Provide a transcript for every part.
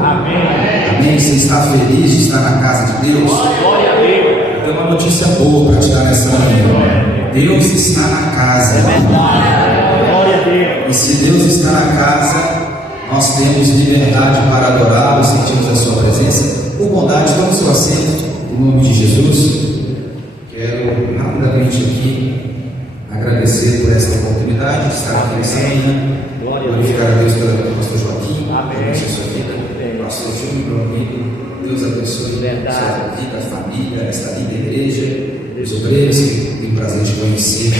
Amém. Amém. Você está feliz de estar na casa de Deus? Glória a Deus. Eu tenho uma notícia boa para te dar nessa manhã. Deus está na casa. Glória a Deus. E se Deus está na casa, nós temos liberdade para adorá-lo, sentimos a sua presença. Por bondade, tome seu assento, em nome de Jesus. Quero rapidamente aqui agradecer por essa oportunidade de estar aqui nessa manhã. Glorificar a Deus pela vida do pastor Joaquim, pela sua vida, pastor Júnior, Deus abençoe a sua vida, a família, esta linda igreja, os obreiros que têm o prazer de conhecer,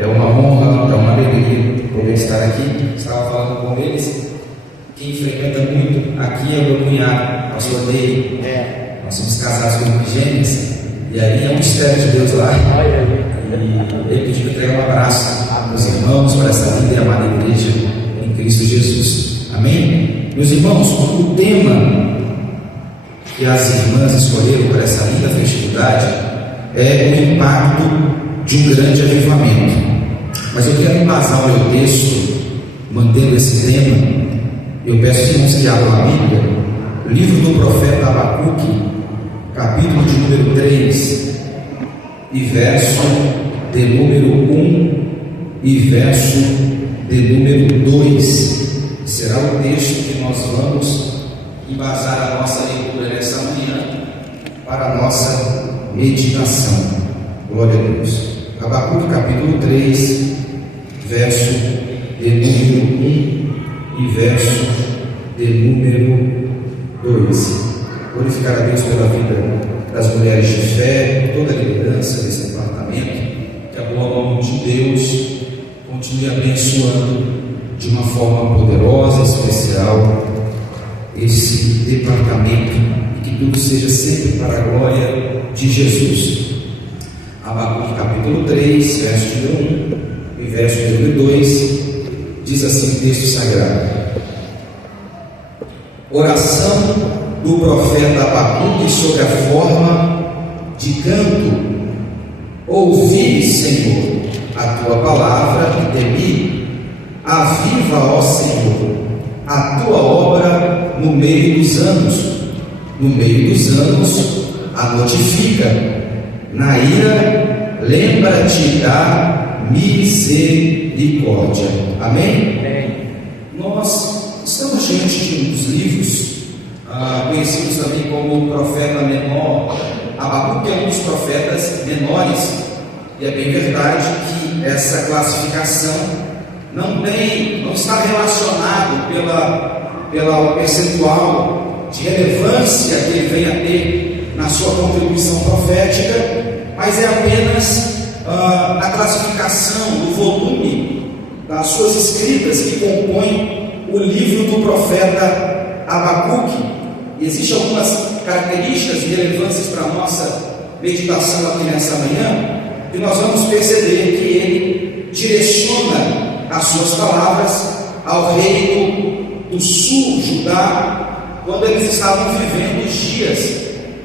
é uma honra, é uma alegria poder estar aqui. Estava falando com eles. Quem frequenta muito aqui é o meu cunhado, pastor Ney. Nós somos casados com gêmeos, e aí é um mistério de Deus lá. E ele pediu para dar um abraço aos irmãos para essa linda e amada igreja em Cristo Jesus. Amém? Meus irmãos, o tema que as irmãs escolheram para essa linda festividade é o impacto de um grande avivamento. Mas eu quero embasar o meu texto, mantendo esse tema. Eu peço que irmãos que abram a Bíblia, o livro do profeta Abacuque, capítulo de número 3, e verso de número 1 e verso de número 2. Será o texto que nós vamos embasar a nossa leitura nessa manhã para a nossa meditação. Glória a Deus. Abacuque capítulo 3, verso de número 1 e verso de número 2. Glorificar a Deus pela vida das mulheres de fé, toda a liderança desse departamento, que a boa mão de Deus continue abençoando de uma forma poderosa, especial, esse departamento, e que tudo seja sempre para a glória de Jesus. Abacuque capítulo 3, verso número 1 e verso número 2, diz assim o texto sagrado: oração do profeta Abacuque sobre a forma de canto. Ouvi, Senhor, a tua palavra e temi. Aviva, ó Senhor, a tua obra no meio dos anos. No meio dos anos a notifica. Na ira, lembra-te da misericórdia. Amém? Nós estamos diante de um dos livros conhecidos também como o profeta menor. Abacuque é um dos profetas menores, e é bem verdade que essa classificação não está relacionado pela percentual de relevância que ele vem a ter na sua contribuição profética, mas é apenas a classificação, o volume das suas escritas que compõem o livro do profeta Abacuque. Existem algumas características e relevâncias para a nossa meditação aqui nessa manhã, e nós vamos perceber que ele direciona as suas palavras ao reino do sul, Judá, quando eles estavam vivendo os dias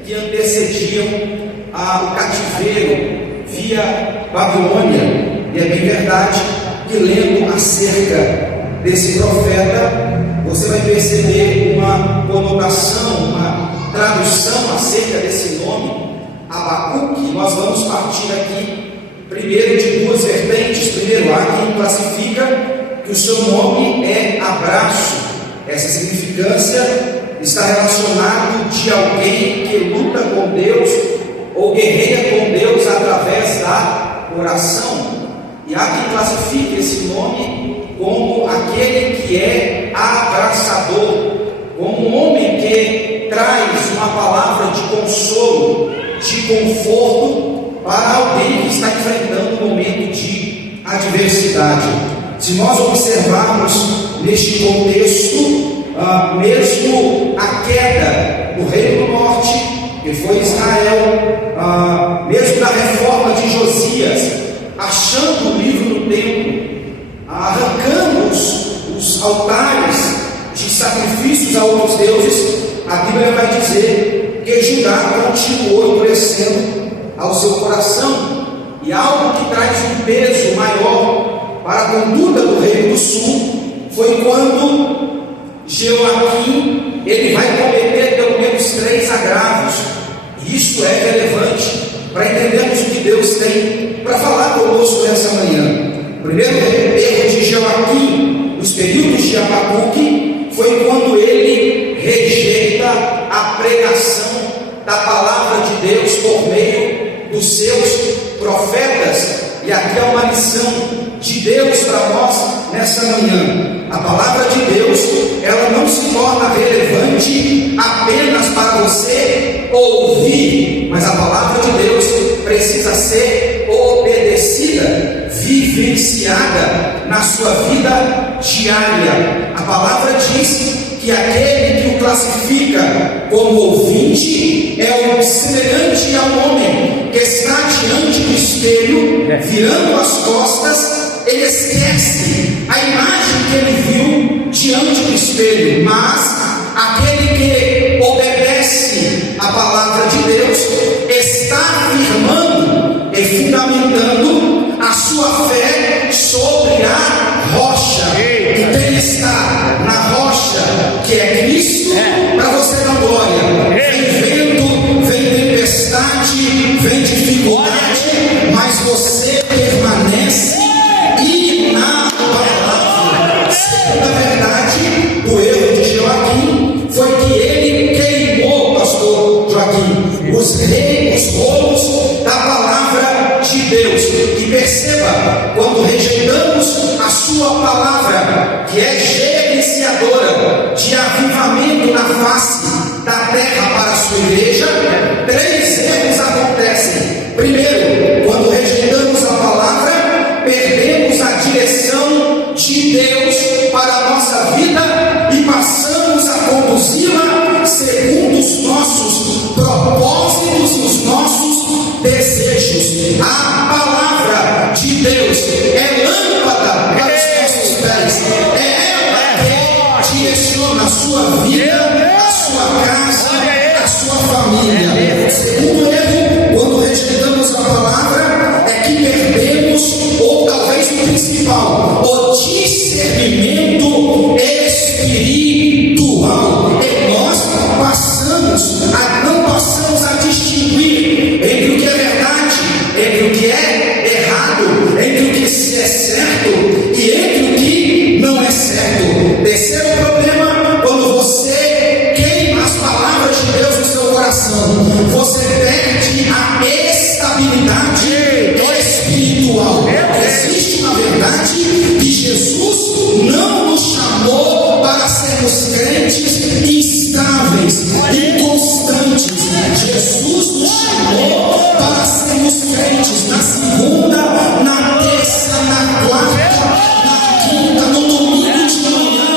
que antecediam o cativeiro via Babilônia. E é bem verdade que, lendo acerca desse profeta, você vai perceber uma conotação, uma tradução acerca desse nome, Abacuque. Nós vamos partir aqui primeiro de duas vertentes. Primeiro, há quem classifica que o seu nome é abraço. Essa significância está relacionado de alguém que luta com Deus ou guerreia com Deus através da oração. E há quem classifique esse nome como aquele que é abraçador, como um homem que traz uma palavra de consolo, de conforto para alguém que está enfrentando um momento de adversidade. Se nós observarmos neste contexto, mesmo a queda do Reino do Norte, que foi Israel, mesmo na reforma de Josias, achando o livro do templo, arrancando os altares de sacrifícios a outros deuses, a Bíblia vai dizer que Judá continuou endurecendo ao seu coração, e algo que traz um peso maior para a conduta do Reino do Sul foi quando Jeoaquim, ele vai cometer pelo menos 3 agravos. E isso é relevante para entendermos o que Deus tem para falar conosco nessa manhã. O primeiro erro de Jeoaquim, nos períodos de Abacuque, foi quando ele rejeita a pregação da palavra de Deus por meio dos seus profetas. E aqui é uma lição de Deus para nós nessa manhã. A palavra de Deus, ela não se torna relevante apenas para você ouvir, mas a palavra de Deus precisa ser obedecida, vivenciada na sua vida diária. A palavra diz que aquele que o classifica como ouvinte é semelhante ao homem que está diante do espelho, virando as costas. Ele esquece a imagem que ele viu diante do espelho, mas aquele que obedece a palavra de Deus está afirmando e fundamentando a sua fé sobre a rocha. Então ele está na rocha, que é Cristo, para você dar glória. Vem vento, vem tempestade, vem dificuldade, mas você permanece inabalável. Segunda verdade do erro de Jeoaquim foi que ele queimou, pastor Joaquim, os rolos da palavra de Deus. E perceba, quando rejeitamos a sua palavra, que é gerenciadora de avivamento na face da terra para a sua igreja, 3 erros acontecem. Primeiro, quando rejeitamos a palavra, perdemos a direção de Deus para a nossa vida e passamos a conduzi-la segundo os nossos propósitos e os nossos desejos. A palavra de Deus é lâmpada para os nossos pés, é ela que direciona a sua vida, a sua casa, a sua família. Segundo erro, quando rejeitamos a palavra, é que perdemos, ou talvez o principal, o discernimento espiritual. E nós não passamos a distinguir entre o que é verdade, entre o que é errado, entre o que é certo e entre o que não é certo. Terceiro problema, quando você queima as palavras de Deus no seu coração, você perde a estabilidade espiritual. Existe uma verdade que Jesus não nos chamou para sermos crentes instáveis, inconstantes. Jesus nos chamou para sermos crentes na segunda, na terça, na quarta, na quinta, no domingo de manhã,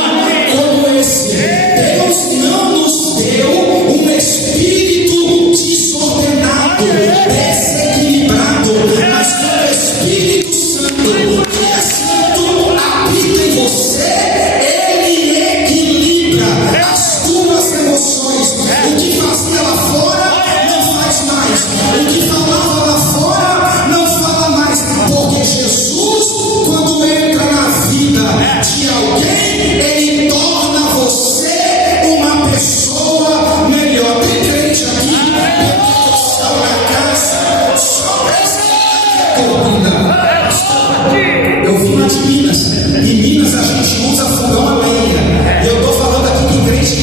como esse. Deus não nos deu um espírito desordenado, desequilibrado, mas o Espírito Santo, que é santo, habita em você. Ele equilibra as tuas emoções. O que fazia lá fora não faz mais, o que falava lá fora não fala mais, porque Jesus, quando entra na vida de alguém, ele torna você uma pessoa melhor. Tem crente aqui, pentecostal na casa, só eu vim lá de Minas. Em Minas a gente usa fogão a lenha. E eu estou falando aqui de crente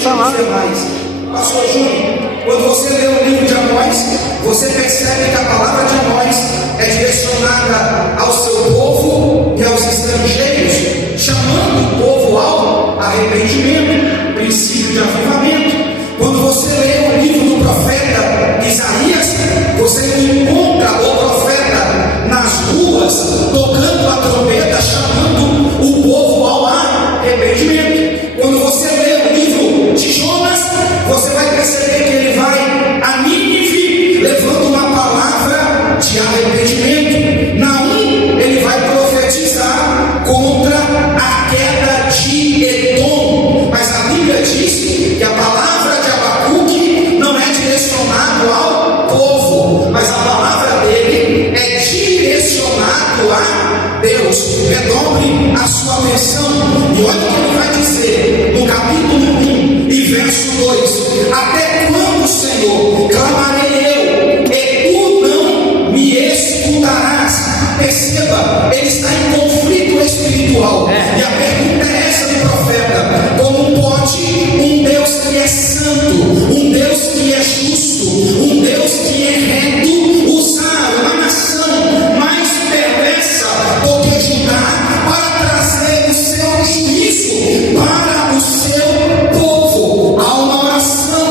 falar. Pastor Júnior, quando você lê o livro de Amós, você percebe que a palavra de Amós é direcionada ao seu povo e aos estrangeiros, chamando o povo ao arrependimento, princípio de avivamento. Quando você lê o livro do profeta Isaías, você encontra o profeta nas ruas, tocando a trombeta, chamando o povo ao arrependimento. Quando você lê o livro de Jonas, você vai perceber que ele vai a Nínive, levando uma palavra de arrependimento. Naum, ele vai profetizar contra a queda de Edom. Mas a Bíblia diz que a palavra de Abacuque não é direcionada ao povo, mas a palavra dele é direcionada a Deus. Redobre a sua atenção e olha o que ele vai dizer no capítulo 1 e verso 2: até quando, Senhor, clamarei eu, e tu não me escutarás? Perceba, ele está em conflito espiritual. E a pergunta é essa do profeta: como pode um Deus que é santo, um Deus que é justo, um Deus que é reto, usar uma nação mais perversa do que Judá para trazer o seu juízo para o seu povo? Há uma oração,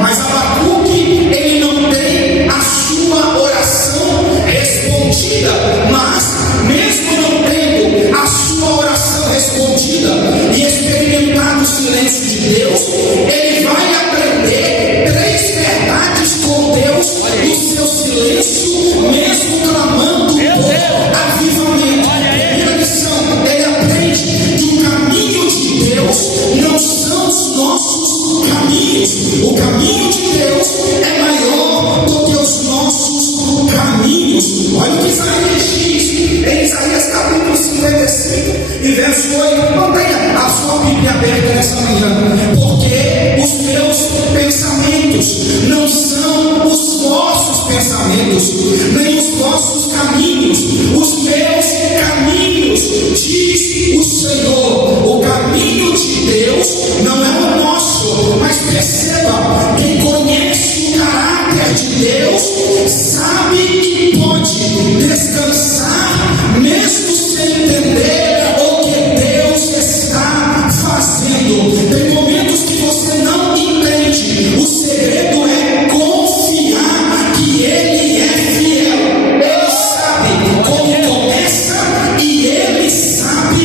mas Abacuque, ele não tem a sua oração respondida. Mas mesmo não tendo a sua oração respondida e experimentado o silêncio de Deus, ele vai aprender 3 verdades com Deus no seu silêncio, mesmo clamando por avivamento. Primeira lição, ele aprende que o caminho de Deus não são os nossos caminhos. O caminho de Deus é maior do que os nossos caminhos. Olha o que Isaías diz em Isaías capítulo 55 e verso 8. Mantenha a sua Bíblia aberta nessa manhã, porque os meus pensamentos não são os vossos pensamentos, nem os vossos caminhos. Os meus caminhos, diz o Senhor. O caminho de Deus não é o nosso, mas perceba, quem conhece o caráter de Deus sabe que pode descansar mesmo sem entender o que Deus está fazendo. Tem momentos que você não entende. O segredo é confiar que Ele é fiel. Ele sabe como começa e Ele sabe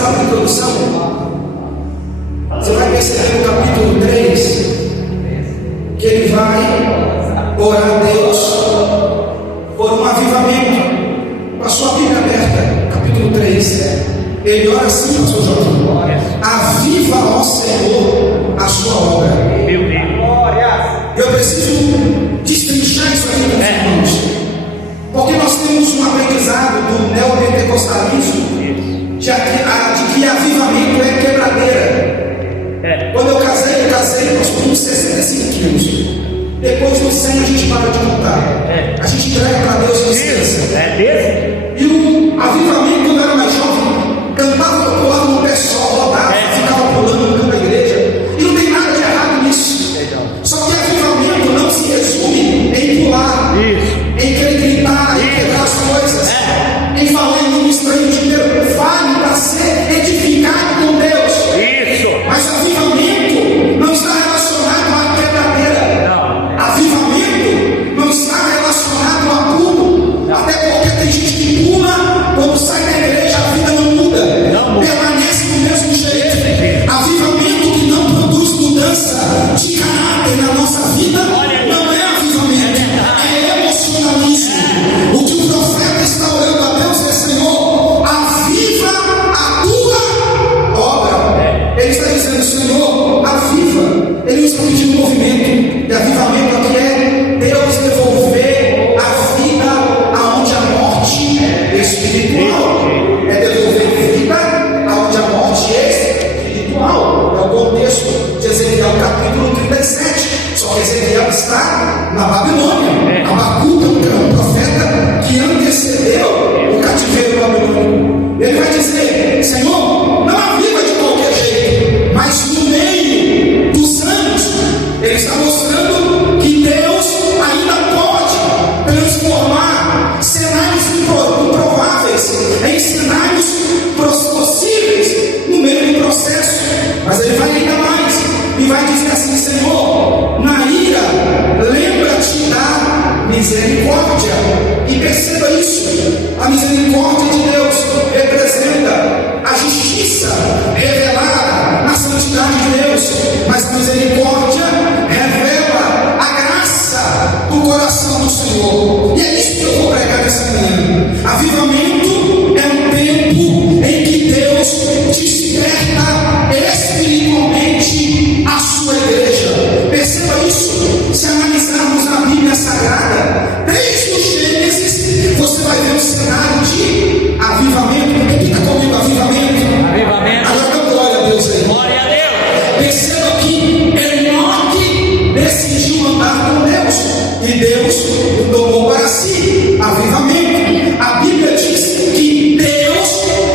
observação, a introdução, você vai perceber no capítulo 3 que ele vai orar a Deus por um avivamento. Com a sua Bíblia aberta, capítulo 3, ele ora assim, pastor Jorge: aviva, ó Senhor, a sua obra. Meu Deus. Eu preciso destrinchar isso aqui, meus irmãos, porque nós temos um aprendizado do neopentecostalismo de que avivamento é quebradeira. Quando eu casei nós com 65 quilos. Depois dos 100 a gente para de contar. A gente entrega para Deus e esquece. E o avivamento, quando eu era mais jovem, cantava, eu pulava no pé só, rodava, ficava pulando no canto da igreja. E não tem nada de errado nisso. Só que avivamento não se resume em pular, em querer gritar, em quebrar as coisas, em falar em língua estranha o dia inteiro. Vale para ser edificado com Deus. Mas avivamento não está relacionado à quebradeira. Avivamento não está relacionado a pulo. Até porque tem gente que pula, quando sai da igreja a vida não muda, permanece do mesmo jeito. Avivamento que não produz mudança de caráter na nossa vida não é avivamento, é emocionalismo. O que o profeta está orando a Deus é: Senhor, aviva a tua obra. Ele está dizendo: Senhor, aviva. Ele está pedindo um movimento de avivamento aqui, é Deus devolver a vida aonde a morte espiritual, é devolver vida aonde a morte espiritual. É o contexto de Ezequiel capítulo 37. Só que Ezequiel está na Babilônia. Abacuque é um profeta que antecedeu o cativeiro babilônico. Ele vai dizer: Senhor, não aviva de qualquer jeito, mas no meio dos anos, ele está mostrando que Deus ainda pode transformar cenários improváveis em cenários possíveis no meio do processo. Mas ele vai ainda mais e vai dizer assim: Senhor, na ira, lembra-te da misericórdia. E perceba isso: a misericórdia de Deus representa a justiça revelada na santidade de Deus, mas a misericórdia revela a graça do coração do Senhor. E é isso que eu vou pregar nessa manhã. Avivamento é um tempo em que Deus desperta espiritualmente a sua igreja. Perceba isso. Se analisarmos a Bíblia Sagrada, desde o Gênesis, você vai ver um cenário de avivamento. Repita comigo: avivamento. Agora dá glória a Deus aí. Glória a Deus. Perceba que Enoque decidiu andar com Deus e Deus o tomou para si. Avivamento. A Bíblia diz que Deus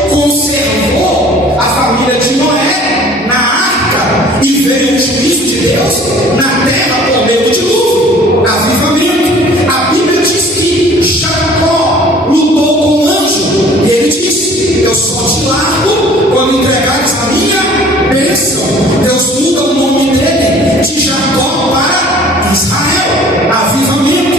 conservou a família de Noé na arca e veio o juízo de Deus na terra por meio do dilúvio. Avivamento. A Bíblia diz que Jacó lutou com um anjo e ele disse: eu só te largo quando entregares a minha bênção. Deus muda o nome dele de Jacó para Israel. Avivamento.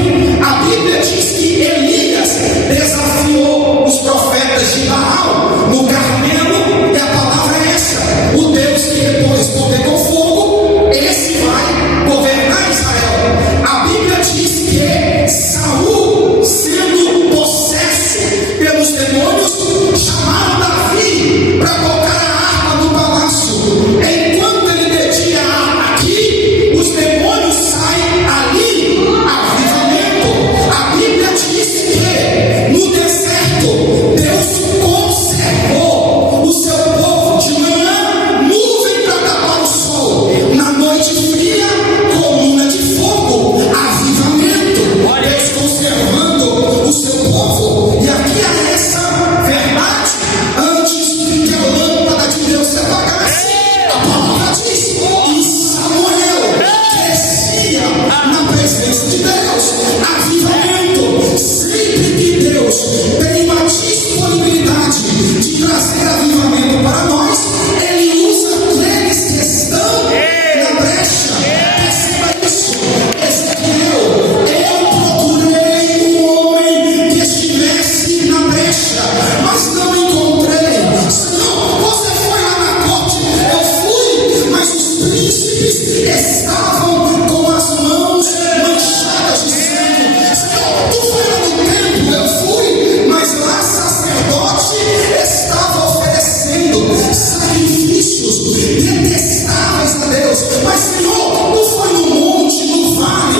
príncipes estavam com as mãos manchadas de sangue. Senhor, tu foi lá no templo, eu fui, mas lá sacerdote estava oferecendo sacrifícios detestáveis a Deus. Mas Senhor, tu foi no monte, no vale,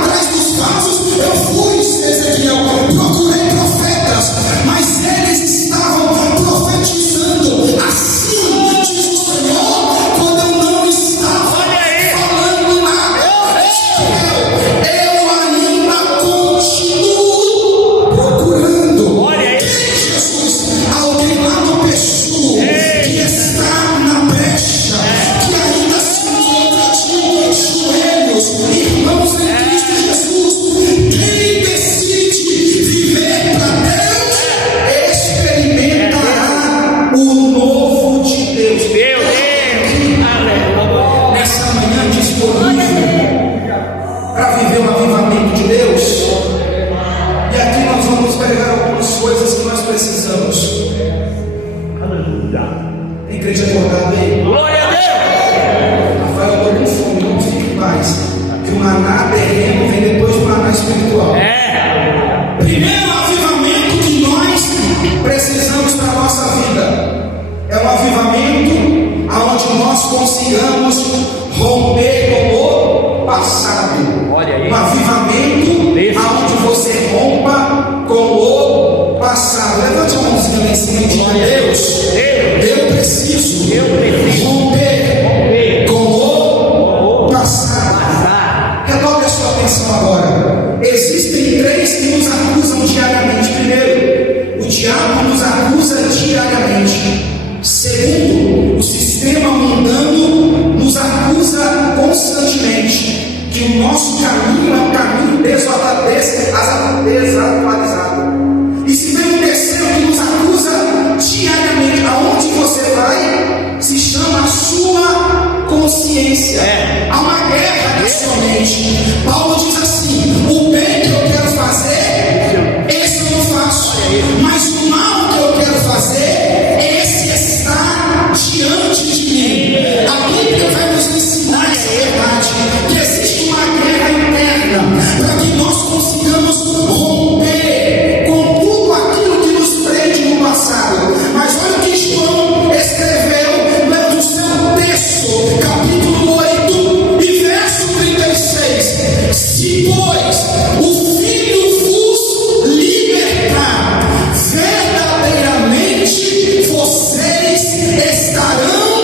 atrás dos vasos, eu fui, Ezequiel, procurei profetas, mas eles estavam profetizando. Assim diz o Senhor, quando eu não estava falando nada. Eu ainda continuo procurando. Quem, Jesus? Alguém lá no Peixudo que está na brecha, que ainda se encontra de joelhos, irmãos em Cristo Jesus. Quem decide viver para Deus experimentará o novo de Deus. Nessa manhã disponível para viver o avivamento de Deus. E aqui nós vamos pegar algumas coisas que nós precisamos. Tem crente acordado aí? Glória a Deus. Rafael, eu estou com fome, não fique em paz. Que o maná terreno vem depois do maná espiritual. Primeiro avivamento que nós precisamos para a nossa vida é um avivamento onde nós consigamos romper com o passado. Olha aí. Um avivamento onde você rompa com o passado. Levante a mãozinha lá em cima e diga: Deus, eu preciso romper com o passado. Redobre a sua atenção agora. Existem três que nos acusam diariamente. Primeiro, o diabo nos acusa diariamente. Segundo, o sistema mundano nos acusa constantemente que o nosso caminho é um caminho desatualizado. E se vem um terceiro que nos acusa diariamente, aonde você vai, se chama a sua consciência. Há uma guerra na sua mente. Paulo diz assim: o bem que eu quero fazer, esse eu não faço, mas o mal que eu quero fazer, esse está diante de mim. A Bíblia vai nos ensinar essa verdade, que existe uma guerra interna para que nós consigamos romper com tudo aquilo que nos prende no passado. Mas olha o que João escreveu no seu texto, capítulo 8 e verso 36. Se pois o Filho vos libertar, verdadeiramente vocês estarão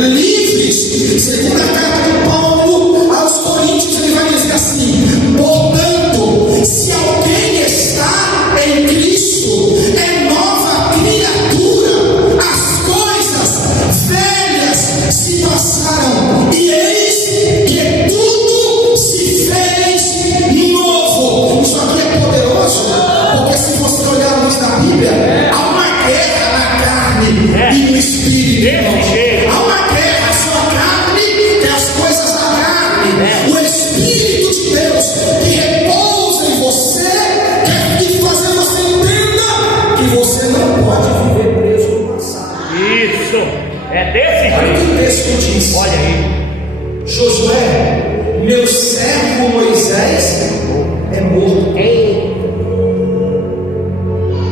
livres. Segunda carta de Paulo aos Coríntios, ele vai dizer assim: portanto, se alguém está em Cristo, é nova criatura, as coisas velhas se passaram, e eis que tudo se fez novo. Isso aqui é poderoso, porque se você olhar a luz da Bíblia, há uma guerra na carne e no espírito, irmãos. Há uma guerra, a sua carne é as coisas da carne. O Espírito de Deus que repousa em você quer que fazer você entenda que você não pode viver preso no passado. Isso. É desse Olha o jeito. que o texto diz. Olha aí. Josué, meu servo Moisés é morto.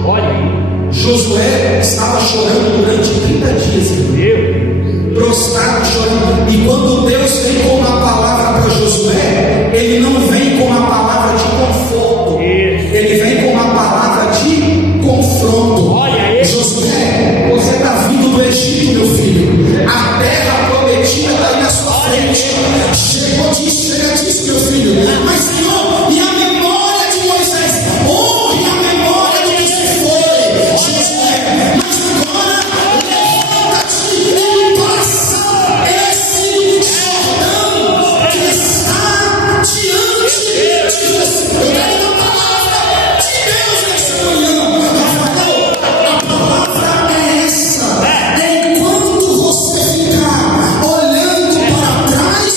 Olha aí. Josué estava chorando durante 30 dias, Meu Deus. prostrado chorando. E quando Deus vem com uma palavra para Josué, ele não vem com uma palavra de conforto, Isso. ele vem com uma palavra de confronto. Olha aí. Josué, você está vindo do Egito, meu filho. A terra prometida está aí na sua frente. Chega disso, meu filho. Mas Senhor, e a memória de Moisés? Honre a memória do que se foi, Josué. Mas agora levanta-te e passa esse Jordão que está diante de você. Eu quero uma palavra de Deus nessa manhã. Rafael, a palavra é essa. Enquanto você ficar olhando para trás,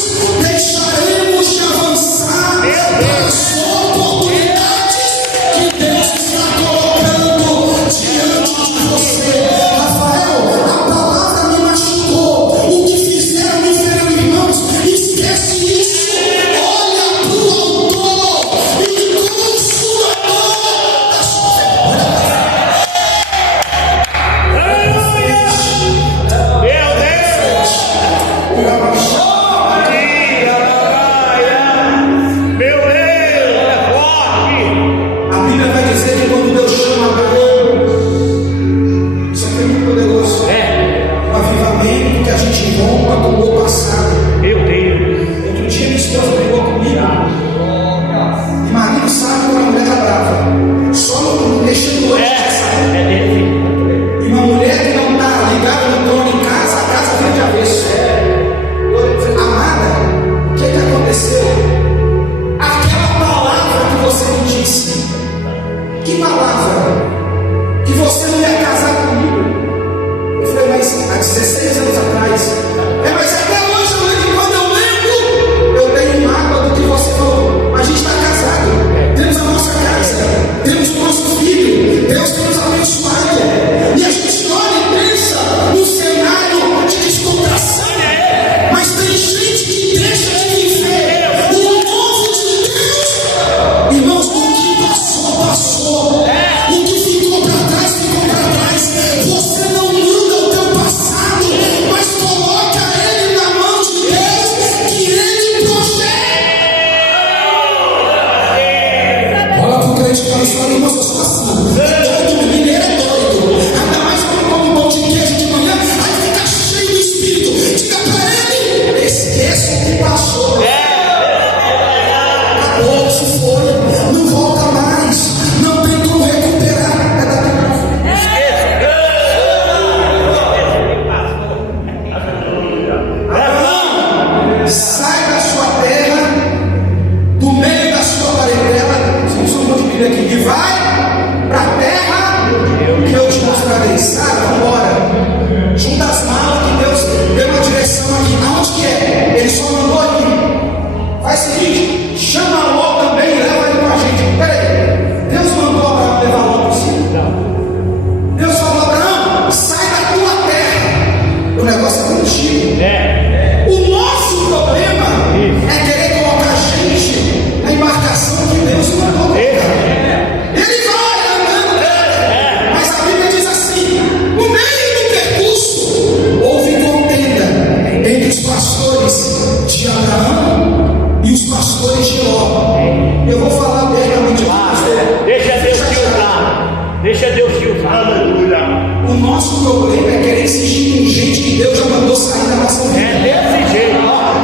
nossa vida. É desse jeito.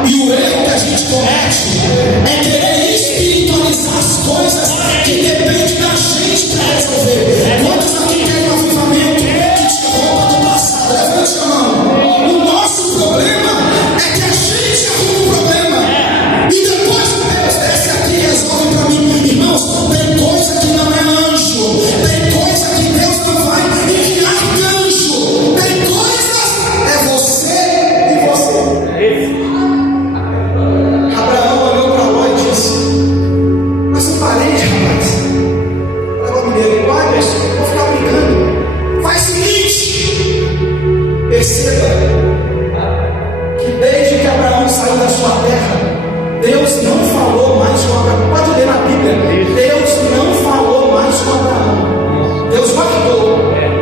E o erro que a gente comete é querer espiritualizar as coisas que dependem da gente para resolver. Quantos aqui querem um avivamento que te rouba do passado? Levante a mão. O nosso problema é que a gente arruma o problema. E depois Deus desce aqui e resolve para mim. Irmãos, tem coisa que não é anjo. Tem coisa que Deus não vai enviar anjo. Tem coisas, é você e você. Abraão olhou para Ló e disse: mas são parentes, rapaz. Para o mineiro, pai, eu vou ficar brincando. Faz o seguinte: perceba que desde que Abraão saiu da sua terra, Deus não falou mais com Abraão. Pode ler na Bíblia. Deus não falou mais com Abraão. Deus guardou,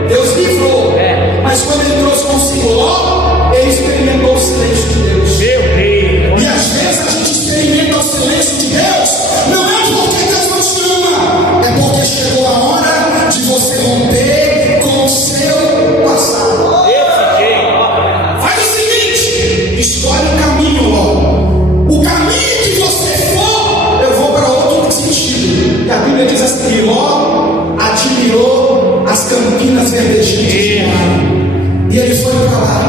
Deus livrou. Mas quando ele trouxe consigo Ló, ele experimentou o silêncio de Deus. Meu Deus. E às vezes a gente experimenta o silêncio de Deus, não é porque Deus não te ama, é porque chegou a hora de você romper com o seu passado. Desse jeito. Faz o seguinte: escolhe um caminho, Ló. O caminho que você for, eu vou para outro sentido. E a Bíblia diz assim: que Ló admirou as campinas verdejantes de Moabe. E ele foi para lá.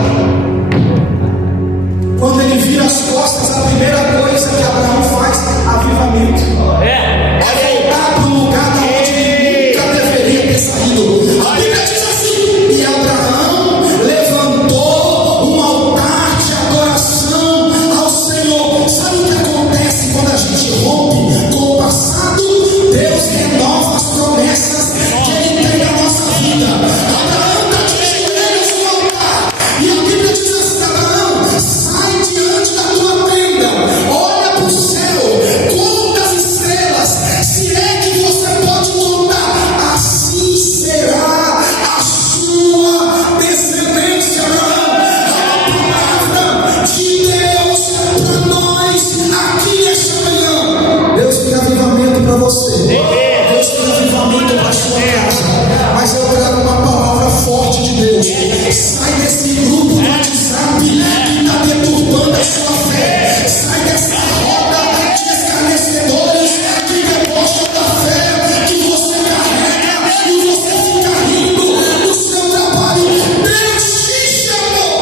Quando ele vira as costas, a primeira coisa que Abraão faz, avivamento. É voltar para o lugar da onde ele nunca deveria ter saído. A Bíblia diz assim: e Abraão levantou um altar de adoração ao Senhor. Sabe o que acontece quando a gente rompe com o passado? Deus renova as promessas que ele tem na nossa vida. Abraão está de joelhos no altar. E a Bíblia diz assim: Abraão, sai diante da tua tenda, olha para o céu, conta as estrelas, se é que você pode contar, assim será a sua descendência. A palavra de Deus para nós aqui nesta manhã. Deus tem avivamento para você, Deus tem avivamento para a sua casa, mas eu trago uma palavra forte de Deus. Sai desse grupo do WhatsApp que está deturbando a sua fé. Sai dessa roda de escarnecedores que debocham da fé que você carrega e você fica rindo no seu trabalho. Deus te chamou.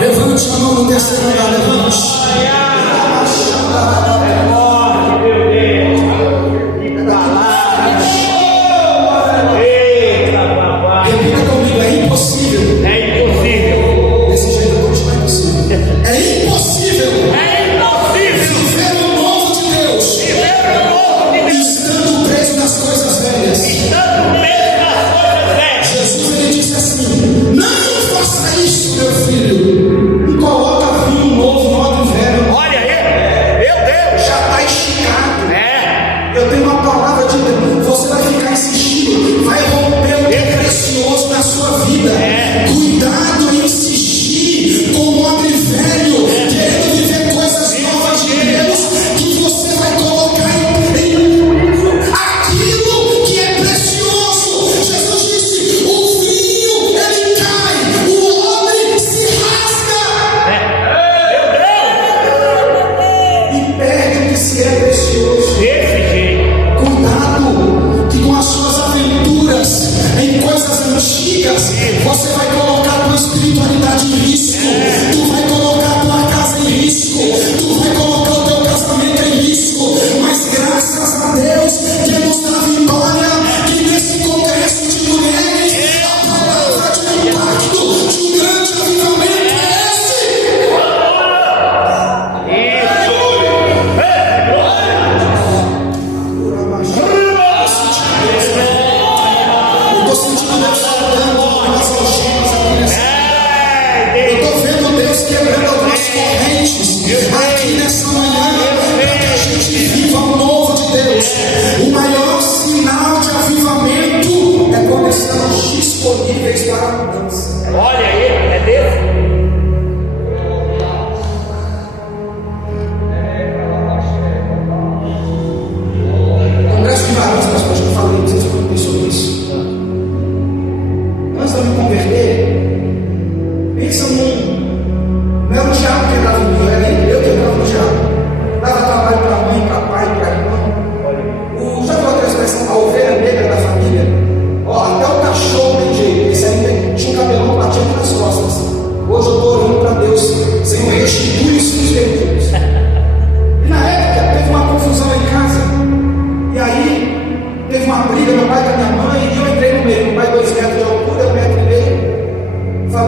Levante a mão no terceiro lugar, levante. Repita comigo: é impossível. É impossível. Desse jeito eu vou continuar impossível. É impossível É impossível. viver o novo de Deus Viver o novo de Deus. estando preso nas coisas velhas. Tanto mesmo nas coisas velhas. Jesus, ele disse assim: não faça isso, meu filho. Não coloca vinho novo no odre velho. Olha aí. Meu Deus. Já está esticado. É. Eu tenho uma palavra de Deus. Você vai ficar insistindo, vai romper o que é precioso na sua vida. Cuidado em insistir com o odre velho, querendo viver coisas novas de Deus, que você vai colocar em aquilo que é precioso. Jesus disse: o vinho ele cai, o odre se rasga e perde o que se é precioso. Desse jeito. Cuidado que com as suas aventuras em coisas antigas você vai colocar a tua espiritualidade em risco, tu vai colocar a tua casa em risco, tu vai colocar o teu casamento em risco. Mas graças a Deus temos na vitória que nesse congresso de mulheres a palavra de impacto de um grande avivamento é eu estou sentindo Deus soltando algumas algemas aqui nessa. Eu estou vendo Deus quebrando algumas correntes aqui nessa manhã, para que a gente viva o novo de Deus. O maior sinal de avivamento é quando estamos disponíveis para a mudança. Olha aí. É desse. Congresso de varões, pastor, acho que eu falei, não sei se eu contei sobre isso. Antes de eu me converter,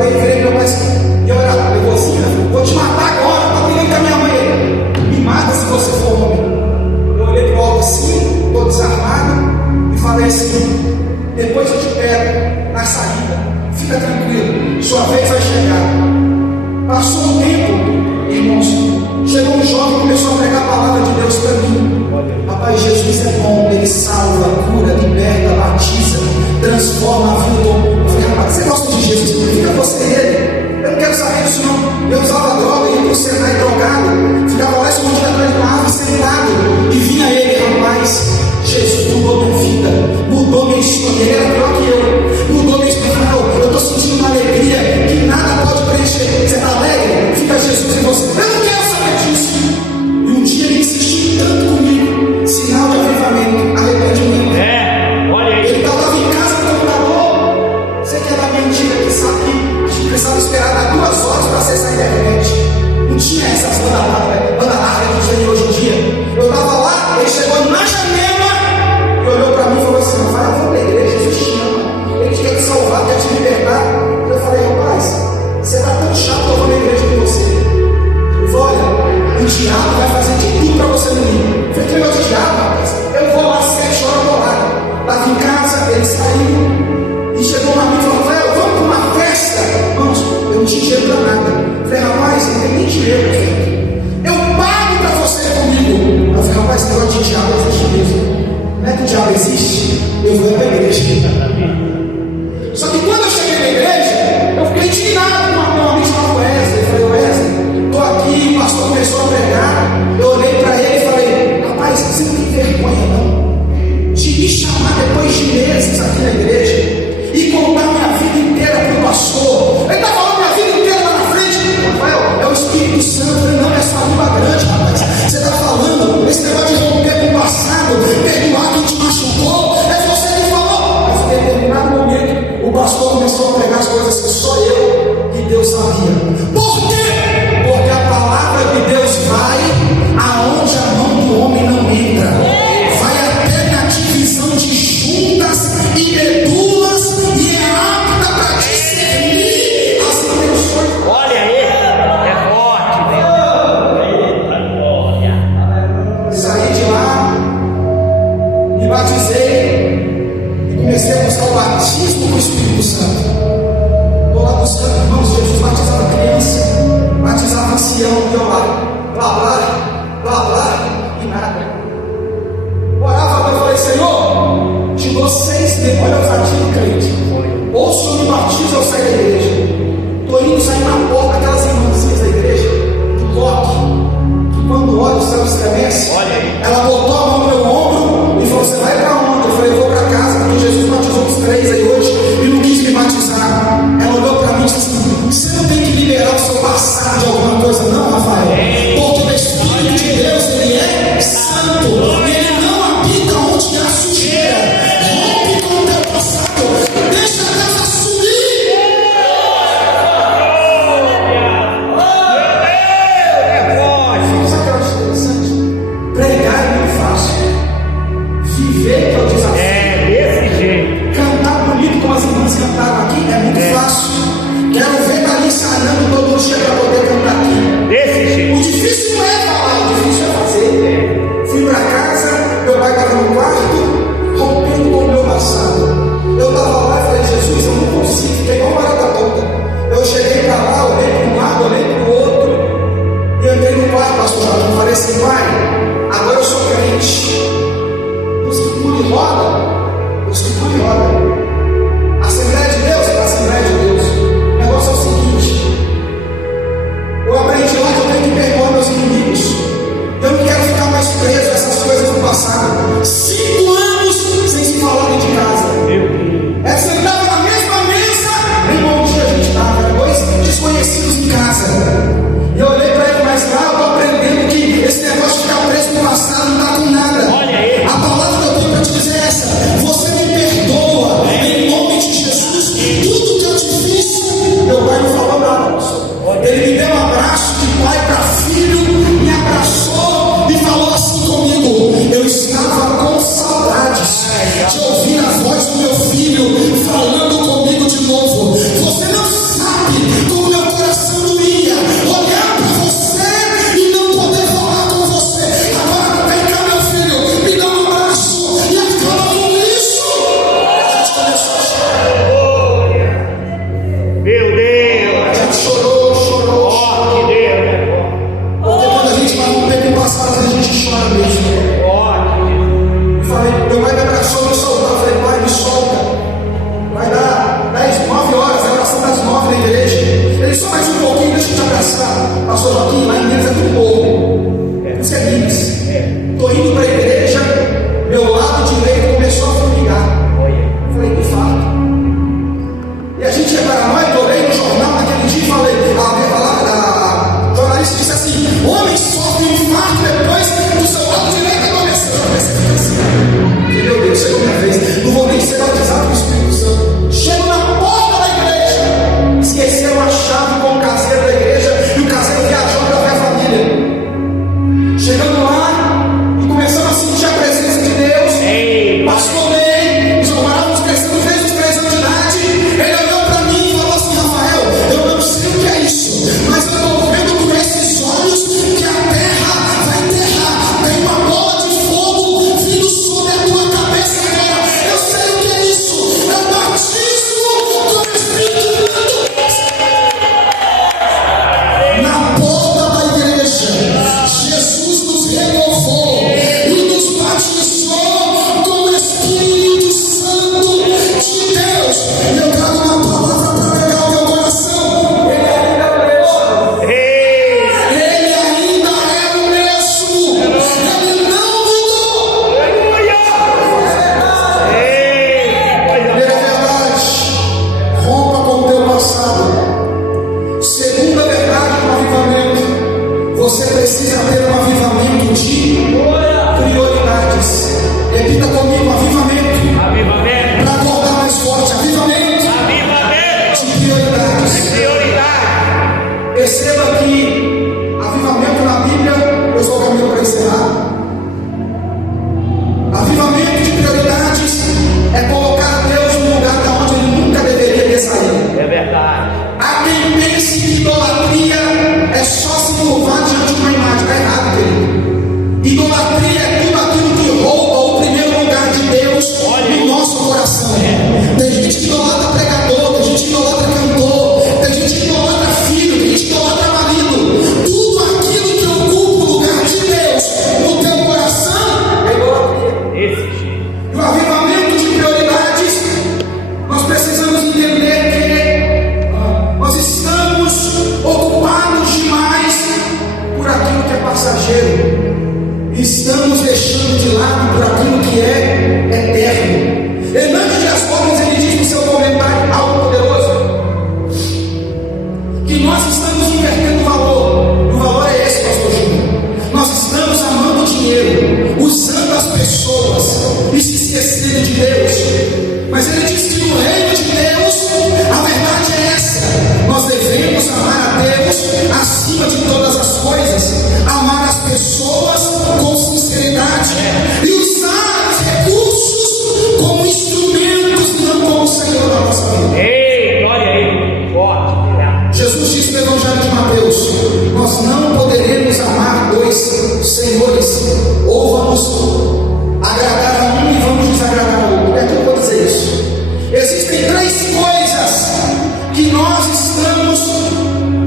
falei, virei meu pai assim, e olha, eu vou assim, vou te matar agora, tá brigando com a minha mãe. Me mata se você for homem. Eu olhei pro alto assim, todo desarmado, e falei assim, depois eu te pego na saída, fica tranquilo, sua vez vai chegar. Passou um tempo, irmãos, chegou um jovem e começou a pregar a palavra de Deus para mim. Rapaz, Jesus é bom, Ele salva, cura, liberta, batiza, transforma a vida do mundo. Eu falei, rapaz, você gosta de Jesus? Fica você Ele. Eu não quero saber disso não. Eu usava droga, ia pro Senai drogado, ficava lá escondido atrás de uma árvore sentado, e vinha ele, rapaz, Jesus mudou minha vida, mudou minha história, ele era pior que eu, mudou minha história. Eu estou sentindo uma alegria que nada pode preencher. Você está alegre? Fica Jesus em você. Eu não quero saber disso. E um dia ele insistiu tanto comigo, sinal de avivamento, arrependimento. Olha aí. Ele estava em casa no computador. Você que é da minha antiga que sabe que a gente precisava esperar dar 2 horas para acessar a internet. Não tinha essas banda larga que tem hoje em dia. Eu estava lá, ele chegou na janela e olhou para mim e falou assim: vai, vamos para a igreja, Jesus te ama, Ele quer te salvar, quer te libertar. Eu falei, rapaz, você está tão chato que eu vou na igreja com você. Ele falou, olha, o diabo vai fazer de tudo para você não ir. Eu falei, que negócio de diabo, rapaz? Eu vou lá às 7 horas do lado. Estava em casa, ele saiu e chegou uma amiga e falou, Rafael, vamos para uma festa. Vamos, eu não tinha dinheiro para nada. Eu falei, rapaz, não tem nem dinheiro, eu pago para você ir comigo. Eu falei, rapaz, esse negócio de diabo existe mesmo. Não é que o diabo existe, eu vou para a igreja. Só que quando eu cheguei na igreja, eu fiquei indignado com meu amigo chamado Wesley. Eu falei, Wesley, estou aqui, o pastor começou a pregar. Eu olhei para ele e falei, rapaz, você não tem vergonha não de me chamar depois de meses aqui na igreja e contar minha vida inteira para o pastor? Ele está falando minha vida inteira lá na frente. Rafael, é o Espírito Santo. Eu falei, não, é sua língua grande, rapaz. Você está falando esse negócio de romper com o passado, perdoar quem te machucou. É você que falou. Mas em determinado momento, o pastor começou a pregar as coisas que só eu e Deus sabia. Por quê? Porque a palavra de Deus vai aonde a mão do homem não entra. Vai até na divisão de juntas e medulas e é apta para discernir as intenções. Olha aí. É forte, né? Saí de lá, me batizei e comecei a buscar o batismo do Espírito Santo. Estou lá buscando, irmãos, Jesus batizava verdade. Há quem pense que idolatria é só se curvar diante de uma imagem. Está errado, querido. Idolatria é tudo aquilo que rouba o primeiro lugar de Deus no nosso coração. Tem gente que idolatra pregador, tem gente que idolatra cantor, tem gente que idolatra filho, tem gente que idolatra marido. Tudo aquilo que ocupa o lugar de Deus no teu coração é idolatria. E o avivamento de prioridades, nós precisamos entender que nós estamos ocupados demais por aquilo que é passageiro. Estamos deixando de lado por aquilo que é eterno. Hernandes Dias Gomes, ele diz no seu comentário algo poderoso, que nós estamos invertendo o valor. O valor é esse, pastor Júnior. Nós estamos amando o dinheiro, usando as pessoas e se esquecendo de Deus. Mas ele diz que no reino de Deus a verdade é essa: nós devemos amar a Deus acima de todas as coisas, amar as pessoas com sinceridade e usar os recursos como instrumentos e não como Senhor da nossa vida. Ei, glória aí, forte. Jesus disse no Evangelho de Mateus: nós não poderemos amar dois senhores, ou vamos agradar a um e vamos desagradar ao outro. É que eu vou dizer isso. Existem três coisas que nós estamos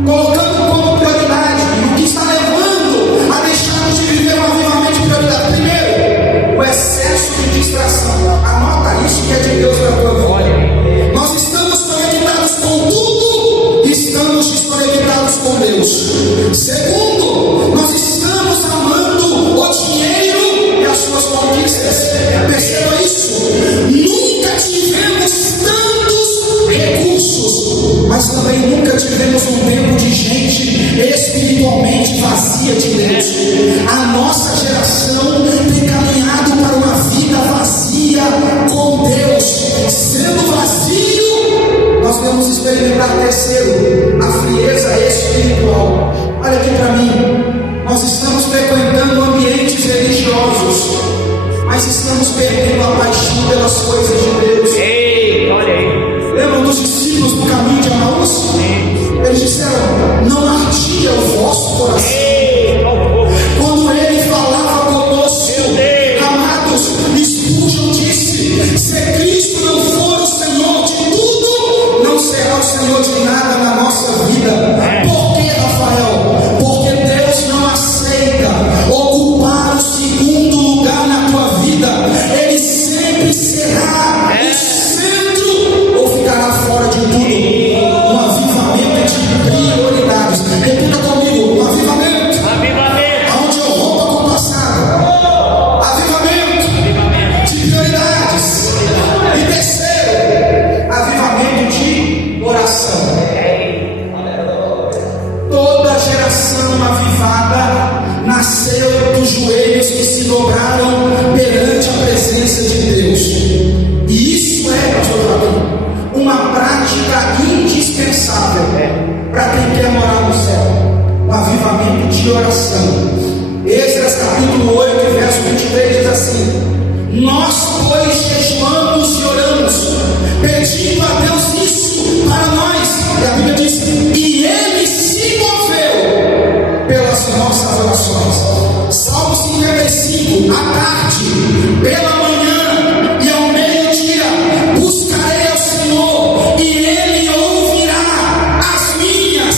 colocando como prioridade, e o que está levando a deixarmos de viver um avivamento de prioridade. Primeiro, o excesso de distração. Anota isso que é de Deus para a tua vida. Nós estamos conectados com tudo, estamos desconectados com Deus. Segundo, nós estamos amando o dinheiro e as suas conquistas. Perceba isso. Nunca tivemos tantos recursos, mas também nunca tivemos um tempo de gente espiritualmente vazia de Deus. A nossa geração tem caminhado para uma vida vazia com Deus. Sendo vazio, nós devemos experimentar terceiro, a frieza espiritual. Olha aqui para mim, nós estamos frequentando ambientes religiosos, mas estamos perdendo a paixão pelas coisas de Deus. Ei, glória aí. Lembram dos discípulos do caminho de Emaús? Eles disseram: não ardia o vosso coração. Ei, Quando ele falava conosco, amados, Spurgeon disse: se Cristo não for o Senhor de tudo, não será o Senhor de nada na nossa vida. Por que, Rafael? Porque Deus não aceita ocupar o segundo lugar na tua vida. Ele sempre será o centro ou ficará fora de tudo. Um avivamento de prioridades. Repita comigo: um avivamento. avivamento. Onde eu rompa com o passado. Avivamento de prioridades. E terceiro, avivamento de oração. Toda geração avivada nasceu dos joelhos que se dobraram perante a presença de Deus. E isso é, pastor Joaquim, uma prática indispensável para quem quer morar no céu. O avivamento de oração. Esdras capítulo 8, verso 23 diz assim: nós, pois, jejuamos e oramos, pedindo a Deus isso para nós. E a Bíblia diz: e Ele se moveu pelas nossas orações. Salmo 55, à tarde, pela manhã e ao meio-dia, buscarei ao Senhor, e Ele ouvirá as minhas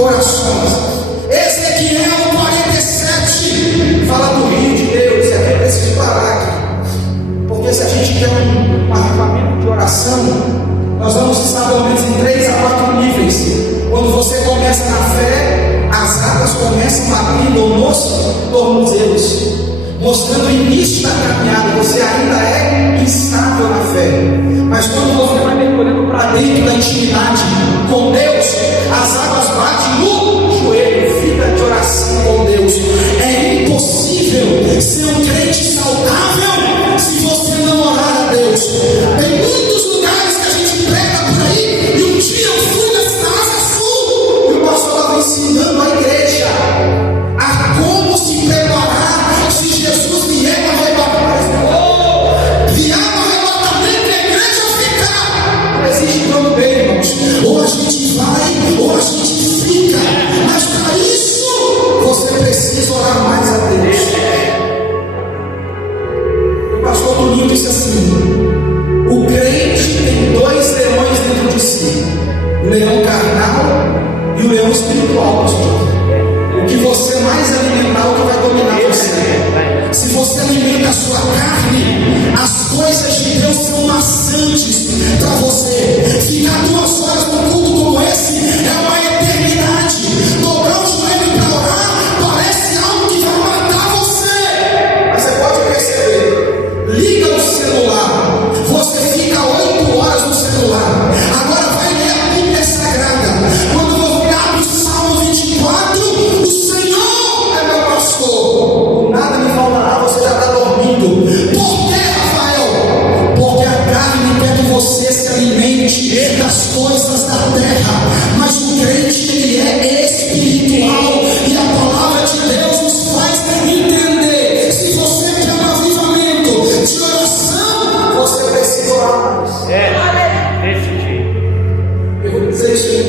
orações. Ezequiel 47 fala do rio de Deus, e aqui eu preciso parar aqui, porque se a gente quer um avivamento de oração, nós vamos estar pelo menos em 3 a 4 níveis. Quando você começa na fé, as águas começam abrindo nos tornozelos, mostrando o início da caminhada. Você ainda é instável na fé, mas quando você vai mergulhando para dentro da intimidade com Deus, as águas batem no joelho, vida de oração com Deus. É impossível ser um crente saudável se você não orar a Deus. Tem muitos lugares que a gente prega por aí, e um dia eu fui na Asa Sul e o pastor estava ensinando a igreja a como se preparar se Jesus vier para arrebatar. Vier para arrebatamento, a igreja ficar. Não existe plano B, irmãos. o leão espiritual, pastor. O que você mais alimentar, o que vai dominar você. Se você alimenta a sua carne, as coisas de Deus são maçantes para você. Ficar 2 horas no culto como esse é uma eternidade. Dobrar o joelho para orar parece algo que vai matar você. Mas você pode perceber, liga o celular, você fica 8 horas no celular. Agora vai ler a Bíblia Sagrada. Quando você abre o Salmo 24, o Senhor é meu pastor, nada me faltará. Você já está dormindo. Por que, Rafael? Porque a carne quer que você se alimente das coisas da terra, mas o crente, ele é espiritual, e a palavra de Deus nos faz entender. Se você quer um avivamento de oração, você precisa orar mais. Desse jeito. Eu vou dizer isso aí.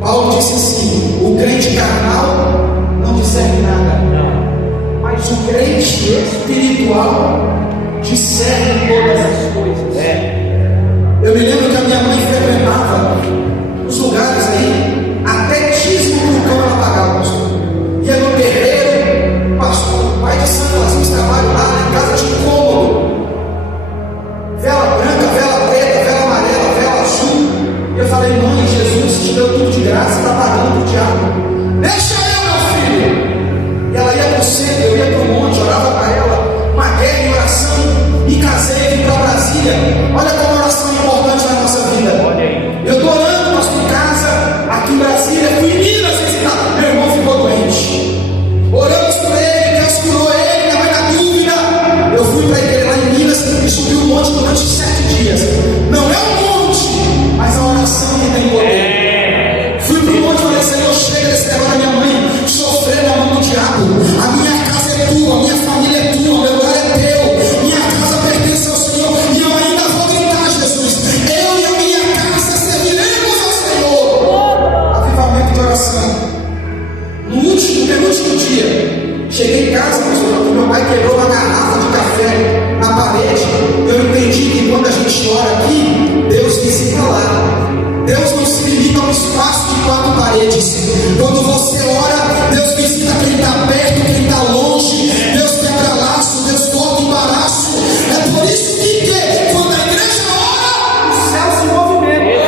Paulo disse assim: o crente carnal não discerne nada, Não. mas o crente espiritual discerne todas as coisas. Eu me lembro que a minha mãe frequentava os lugares aí, até dízimo do cão ela pagava, pastor. Ia no terreiro, pastor, pai de santo, assim, trabalho lá, em casa de cômodo. Vela branca, vela preta, vela amarela, vela azul. E eu falei: mãe, Jesus te deu tudo de graça, está pagando pro diabo. Deixa eu, meu filho. E ela ia pro centro, eu ia pro monte, orava para ela, uma guerra em oração. Me casei, vim para Brasília. Olha como a oração é importante na nossa vida. Olha aí. Eu estou orando, mas estou em casa, aqui em Brasília, fui em Minas visitar. Meu irmão ficou doente. Oramos por ele, Deus curou ele, minha mãe na dúvida. Eu fui para a igreja lá em Minas e subi o monte durante 7 dias. Não é um monte, mas a oração que tem poder. Fui para o monte e falei: Senhor, chega desse negócio da minha mãe sofrer na mão do diabo. A minha casa é tua, a minha família é tua, meu lar é teu, minha casa pertence ao Senhor. E eu ainda vou gritar: Jesus, eu e a minha casa serviremos ao Senhor. Avivamento de oração. No penúltimo dia, cheguei em casa, pastor, meu pai quebrou uma garrafa de café na parede. Eu entendi que quando a gente ora aqui, Deus visita lá. Deus não se limita a um espaço de 4 paredes. Quando você ora, Deus visita quem está perto, quem está longe. Deus quebra laço, Deus corta embaraço. É por isso que quando a igreja ora, o céu se movimenta.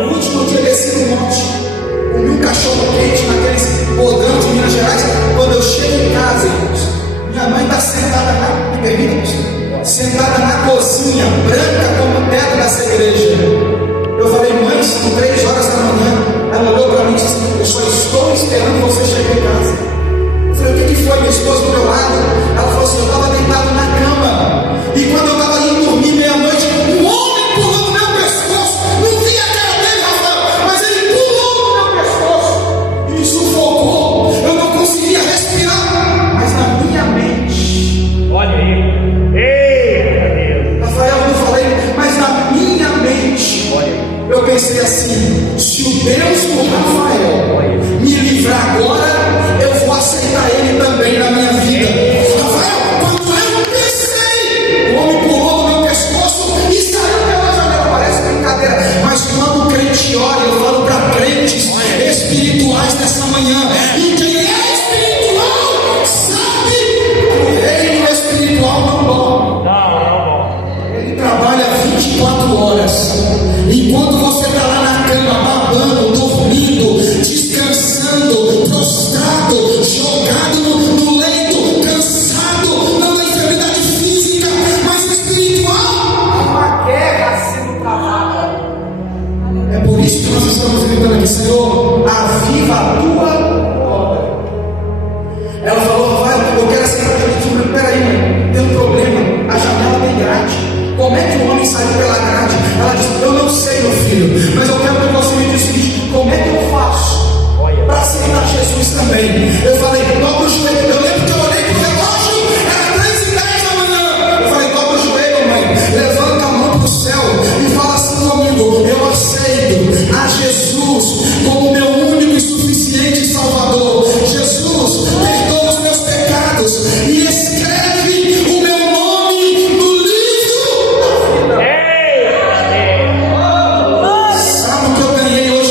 No último dia desci no monte, comi um cachorro quente naqueles podrão de Minas Gerais. Quando eu chego em casa, irmãos, minha mãe está sentada na, me permita, sentada na cozinha, branca como o teto dessa igreja. Eu falei: mãe, são 3 horas da manhã. Ela olhou para mim e disse: eu só estou esperando você chegar em casa. Eu falei: o que foi? Minha esposa do meu lado. Ela falou assim: eu estava deitado na cama, e quando eu estava indo dormir meia-noite, um homem pulou no meu pescoço. Não vi a cara dele, Rafael, mas ele pulou no meu pescoço e me sufocou. Eu não conseguia respirar, mas na minha mente, Olha aí. Eita Rafael, eu não falei, mas na minha mente, Deus. Olha aí. eu pensei assim: se o Deus do Rafael me livrar agora, eu vou aceitar ele também na minha vida. Rafael, quando eu pensei, o homem pulou no meu pescoço e saiu pela janela. Parece brincadeira, mas quando o crente ora, eu falo para crentes espirituais nessa manhã: e quem é espiritual sabe que o reino espiritual não dorme. Não. Ele trabalha 24 horas. Enquanto você está lá na cama, babando, dormindo, descansando, prostrado, jogado no leito, cansado, não da enfermidade física, mas espiritual, há uma guerra sendo travada. É por isso que nós estamos gritando aqui: Senhor, aviva a tua obra. Ela falou: vai, eu quero aceitar Jesus. Peraí, mãe, tem um problema, a janela tem grade. Como é que o homem saiu pela grade? Ela disse: eu não sei, meu filho, mas eu quero que você me diga o seguinte: como é que eu faço para aceitar Jesus também? Eu falei: dobra o joelho. Eu lembro que eu olhei para o relógio, era 3h10 da manhã. Eu falei: dobra o joelho, mãe, levanta a mão para o céu e fala assim comigo: eu aceito a Jesus como meu único e suficiente Salvador. Jesus, perdoa os meus pecados e escreve o meu nome no livro. Sabe o que eu ganhei hoje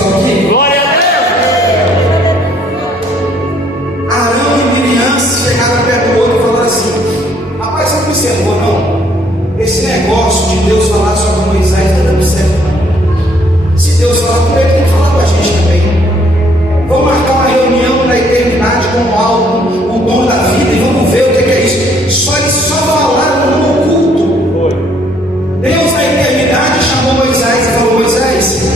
pessoal aqui? Glória a Deus. Arão e Miriam chegaram perto do outro e falaram assim: rapaz, você não observou não? Esse negócio de Deus falar sobre Moisés não deu certo. Se Deus falar com ele, tem que falar com a gente também. Vamos marcar uma reunião na eternidade com algo, o dono da vida, e vamos ver o que é isso. Eles só falaram no oculto. Deus na eternidade chamou Moisés e falou: Moisés,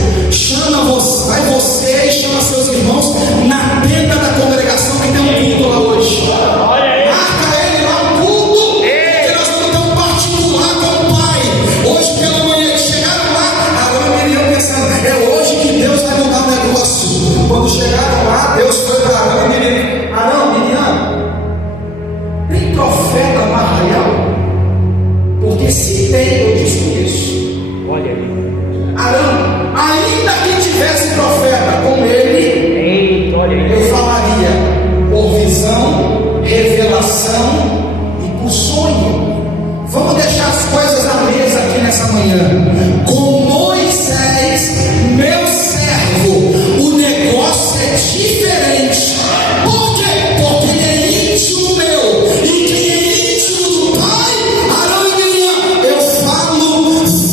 vai você e chama seus irmãos na tenda da congregação que tem um culto lá hoje. Marca ele lá no culto, porque nós vamos ter um particular com o Pai. Hoje pela manhã eles chegaram lá, Arão e Miriam pensando: é hoje que Deus vai mudar o negócio. Quando chegaram lá, Deus foi para Arão e Miriam: Arão, Miriam, tem profeta no arraial? Porque se tem, eu desconheço. Olha aí. Arão, ainda que tivesse profeta com ele, Eita, olha aí. eu falaria por visão, revelação e por sonho. Vamos deixar as coisas à mesa aqui nessa manhã. Com Moisés, meu servo, o negócio é diferente. Por quê? Porque ele é íntimo meu, e quem é íntimo do Pai, Arão e Miriam, eu falo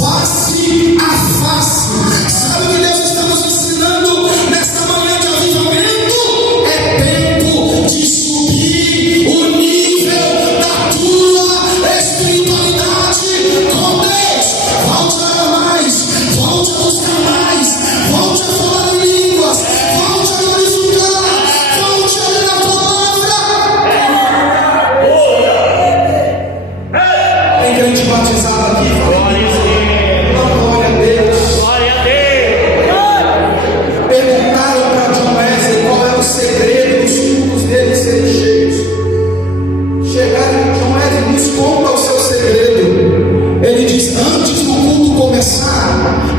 face a face. Sabe o que Deus está nos ensinando nesta manhã de avivamento? É tempo de subir o nível da tua espiritualidade com Deus. Volte a orar mais, volte a buscar mais, volte a falar em línguas, volte a glorificar, volte a ler a palavra. Tem crente batizado aqui? Glória a Deus. Glória a Deus. Perguntaram para John Wesley qual era o segredo dos cultos dele serem cheios. Chegaram e John Wesley nos conta o seu segredo. Ele diz: antes do culto começar,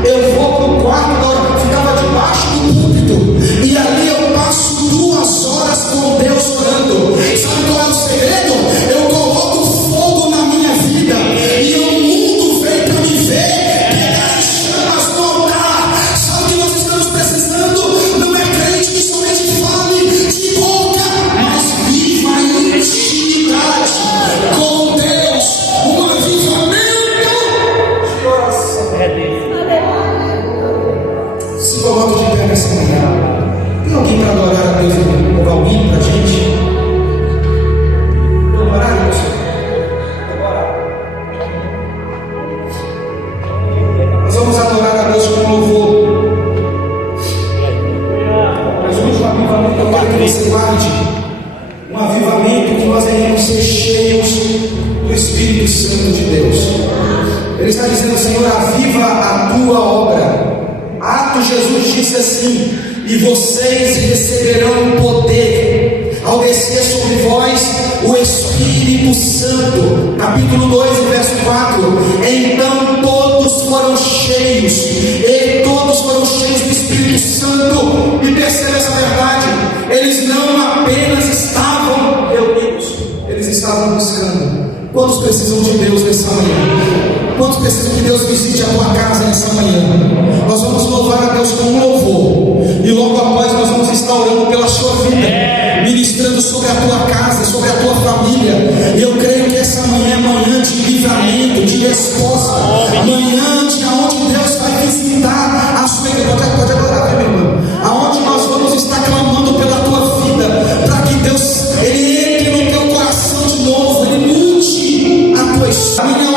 eu vou para o quarto da hora, ficava debaixo do púlpito, e ali eu passo 2 horas com Deus orando. Sabe qual é o segredo? Eu coloco fogo na minha vida, e o mundo vem para me ver, pegar as chamas no altar. Sabe o que nós estamos precisando? Não é crente que somente fale de boca, mas viva a intimidade com Deus, um avivamento de oração. É Deus. Se coloca de pé nessa manhã. Tem alguém para adorar a Deus e louvar alguém para a gente? Vamos orar, Deus? Nós vamos adorar a Deus com louvor. Mas o último avivamento eu quero que você guarde. Um avivamento que nós devemos ser cheios do Espírito Santo de Deus. Ele está dizendo: Senhor, aviva a tua obra. Atos, Jesus disse assim: e vocês receberão poder ao descer sobre vós o Espírito Santo. Capítulo 2, verso 4. Então todos foram cheios, e todos foram cheios do Espírito Santo. E perceba essa verdade: eles não apenas estavam reunidos, eles estavam buscando. Quantos precisam de Deus nessa manhã? Quantos precisam que Deus visite a tua casa nessa manhã? Nós vamos louvar a Deus com um louvor, e logo após nós vamos estar orando pela sua vida, ministrando sobre a tua casa, sobre a tua família. E eu creio que essa manhã é manhã de livramento, de resposta, manhã de aonde Deus vai visitar a sua igreja. Pode adorar, meu irmão. Aonde nós vamos estar clamando pela tua vida, para que Deus ele entre no teu coração de novo, ele mude a tua história.